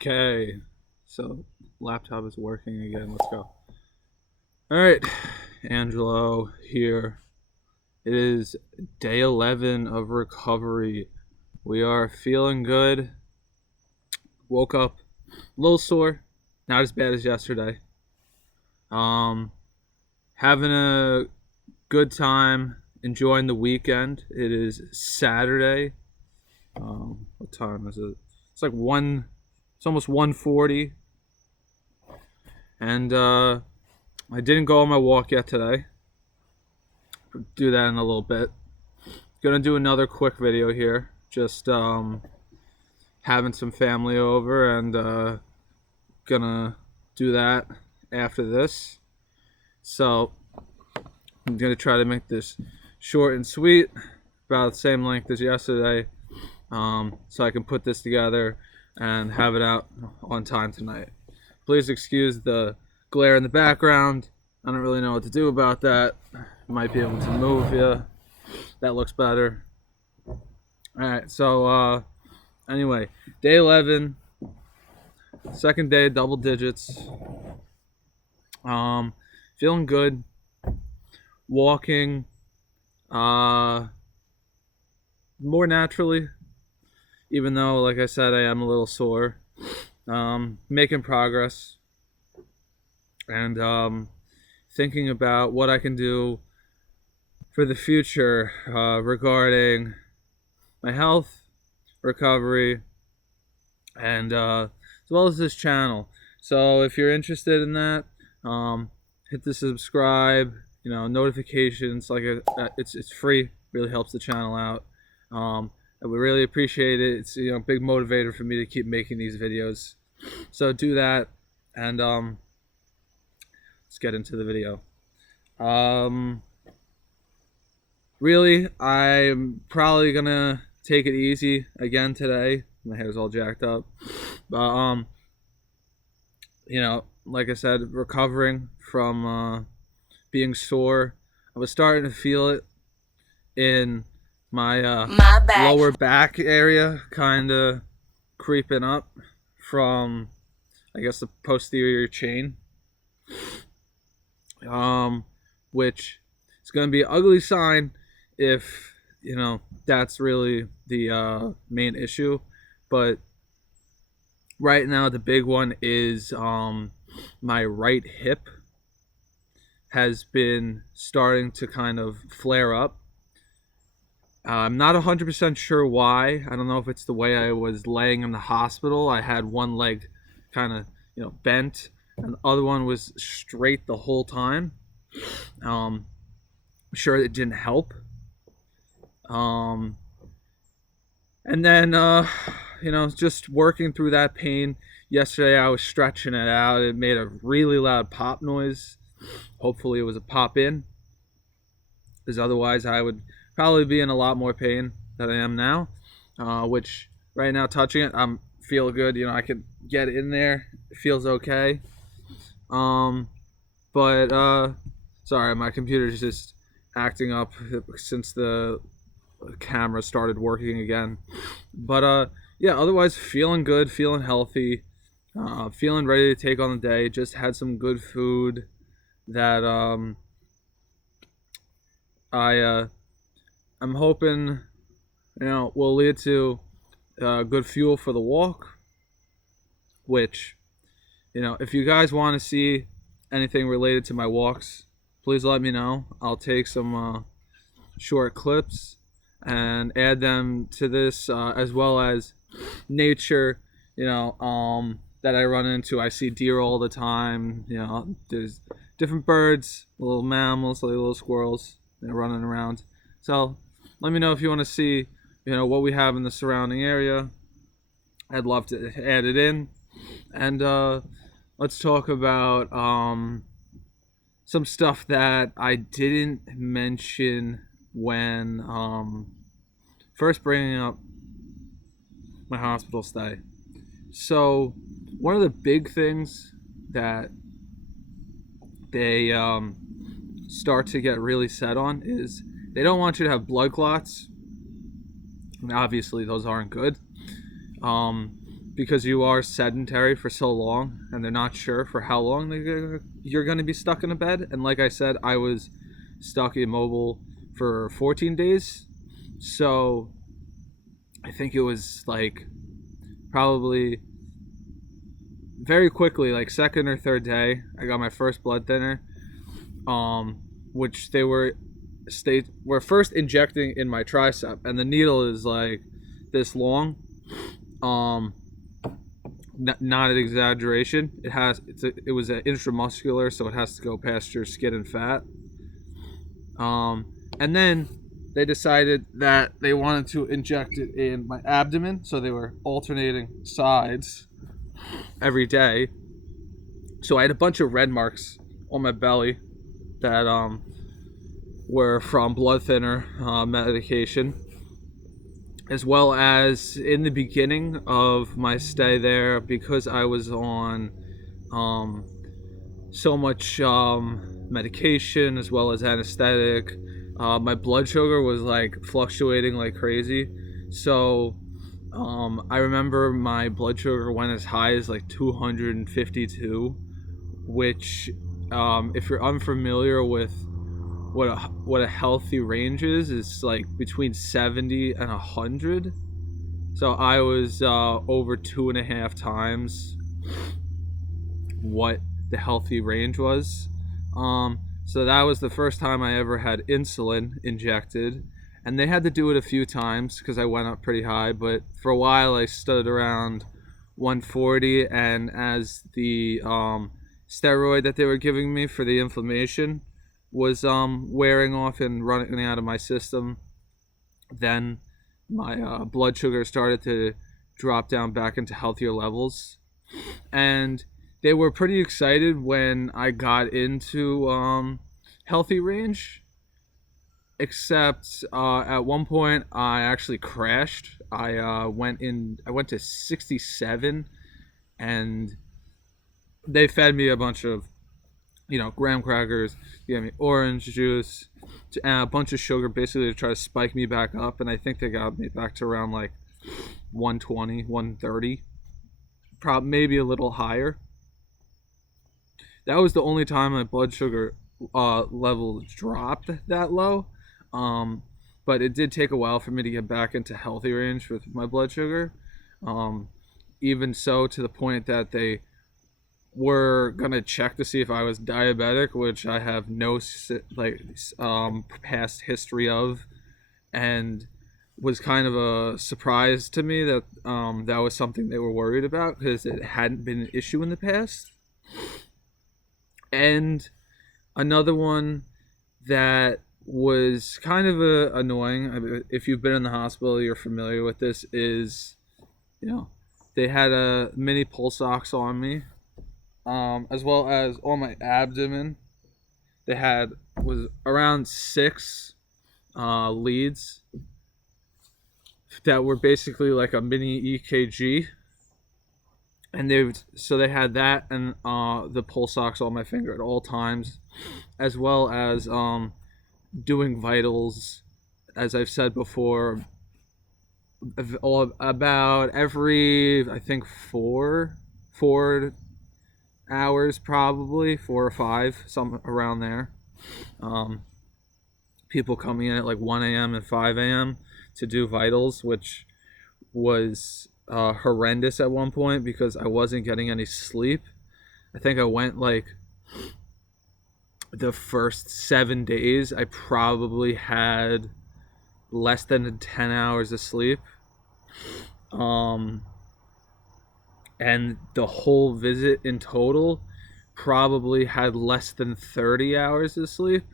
Okay, so laptop is working again. Let's go. All right, Angelo here. It is day 11 of recovery. We are feeling good. Woke up a little sore, not as bad as yesterday. Um, Having a good time, enjoying the weekend. It is Saturday. What time is it? It's like one. It's almost 1:40, and I didn't go on my walk yet today. Do that in a little bit. Gonna do another quick video here. Just having some family over and gonna do that after this. So I'm gonna try to make this short and sweet, about the same length as yesterday, so I can put this together and have it out on time tonight. Please excuse the glare in the background. I don't really know what to do about that. Might be able to move you. That looks better. Alright, so anyway, day 11, second day, double digits. Feeling good. Walking more naturally, even though, like I said, I am a little sore. Making progress and thinking about what I can do for the future regarding my health, recovery, and as well as this channel. So if you're interested in that, hit the subscribe, notifications. It's free. Really helps the channel out. I would really appreciate it. It's a big motivator for me to keep making these videos. So do that, and let's get into the video. Really, I'm probably gonna take it easy again today. My hair's all jacked up, but like I said, recovering from being sore. I was starting to feel it in my lower back area, kind of creeping up from, I guess, the posterior chain, which is going to be an ugly sign if that's really the main issue. But right now the big one is my right hip has been starting to kind of flare up. I'm not 100% sure why. I don't know if it's the way I was laying in the hospital. I had one leg kind of bent, and the other one was straight the whole time. I'm sure it didn't help. And then just working through that pain. Yesterday I was stretching it out. It made a really loud pop noise. Hopefully it was a pop in, because otherwise I would probably be in a lot more pain than I am now. Which right now, touching it, I'm feel good. I can get in there. It feels okay. But sorry, my computer's just acting up since the camera started working again. But yeah, otherwise feeling good, feeling healthy, feeling ready to take on the day. Just had some good food that I'm hoping will lead to good fuel for the walk. Which, if you guys want to see anything related to my walks, please let me know. I'll take some short clips and add them to this, as well as nature, that I run into. I see deer all the time. There's different birds, little mammals, like little squirrels, running around. So let me know if you want to see, what we have in the surrounding area. I'd love to add it in. And let's talk about some stuff that I didn't mention when first bringing up my hospital stay. So one of the big things that they start to get really set on is they don't want you to have blood clots. And obviously those aren't good. because you are sedentary for so long and they're not sure for how long you're going to be stuck in a bed. And like I said, I was stuck immobile for 14 days. So I think it was like probably very quickly, like second or third day, I got my first blood thinner, which they were first injecting in my tricep, and the needle is like this long. Not an exaggeration. It was an intramuscular, so it has to go past your skin and fat. And then they decided that they wanted to inject it in my abdomen, so they were alternating sides every day. So I had a bunch of red marks on my belly that were from blood thinner medication, as well as in the beginning of my stay there, because I was on so much medication as well as anesthetic. My blood sugar was like fluctuating like crazy. So I remember my blood sugar went as high as like 252, which if you're unfamiliar with what a healthy range is like between 70 and 100. So I was over 2.5 times what the healthy range was. So that was the first time I ever had insulin injected, and they had to do it a few times because I went up pretty high, but for a while I stood around 140, and as the steroid that they were giving me for the inflammation was wearing off and running out of my system, then my blood sugar started to drop down back into healthier levels. And they were pretty excited when I got into healthy range, except at one point I actually crashed. I went to 67, and they fed me a bunch of graham crackers, gave me orange juice, and a bunch of sugar, basically to try to spike me back up. And I think they got me back to around like 120, 130, probably maybe a little higher. That was the only time my blood sugar level dropped that low. But it did take a while for me to get back into healthy range with my blood sugar. Even so, to the point that they were gonna check to see if I was diabetic, which I have no past history of, and was kind of a surprise to me that that was something they were worried about, because it hadn't been an issue in the past. And another one that was kind of annoying, if you've been in the hospital, you're familiar with this, is they had a mini pulse ox on me, as well as on my abdomen. They was around 6 leads that were basically like a mini EKG, and they had that and the pulse ox on my finger at all times, as well as doing vitals, as I've said before, about every, I think, 4 hours, probably 4 or 5, some around there. People coming in at like 1 a.m. and 5 a.m. to do vitals, which was horrendous at one point because I wasn't getting any sleep. I think I went like the first 7 days, I probably had less than 10 hours of sleep. And the whole visit in total probably had less than 30 hours of sleep.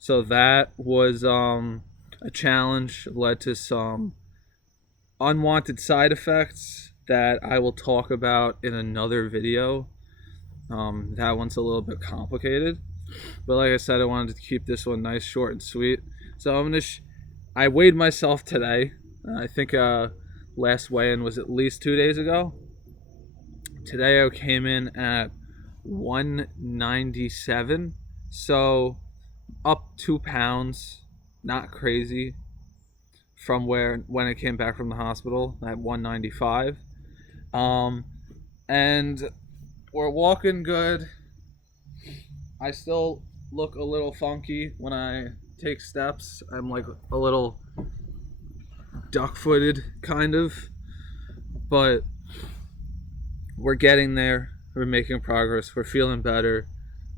So that was a challenge, led to some unwanted side effects that I will talk about in another video. That one's a little bit complicated, but like I said, I wanted to keep this one nice, short, and sweet. So I weighed myself today. I think last weigh-in was at least 2 days ago. Today I came in at 197, so up 2 pounds, not crazy, from when I came back from the hospital at 195. And we're walking good. I still look a little funky when I take steps. I'm like a little duck-footed, kind of, but we're getting there. We're making progress. We're feeling better.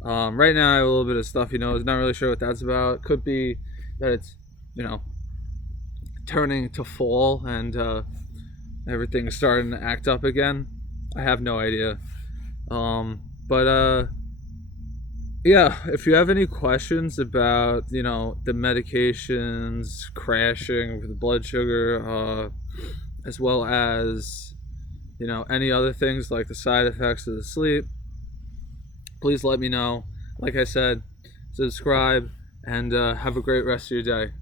Right now, I have a little bit of stuffy nose. Not really sure what that's about. Could be that it's, turning to fall and everything's starting to act up again. I have no idea. But yeah, if you have any questions about, the medications, crashing with the blood sugar, as well as, any other things like the side effects of the sleep, please let me know. Like I said, subscribe and have a great rest of your day.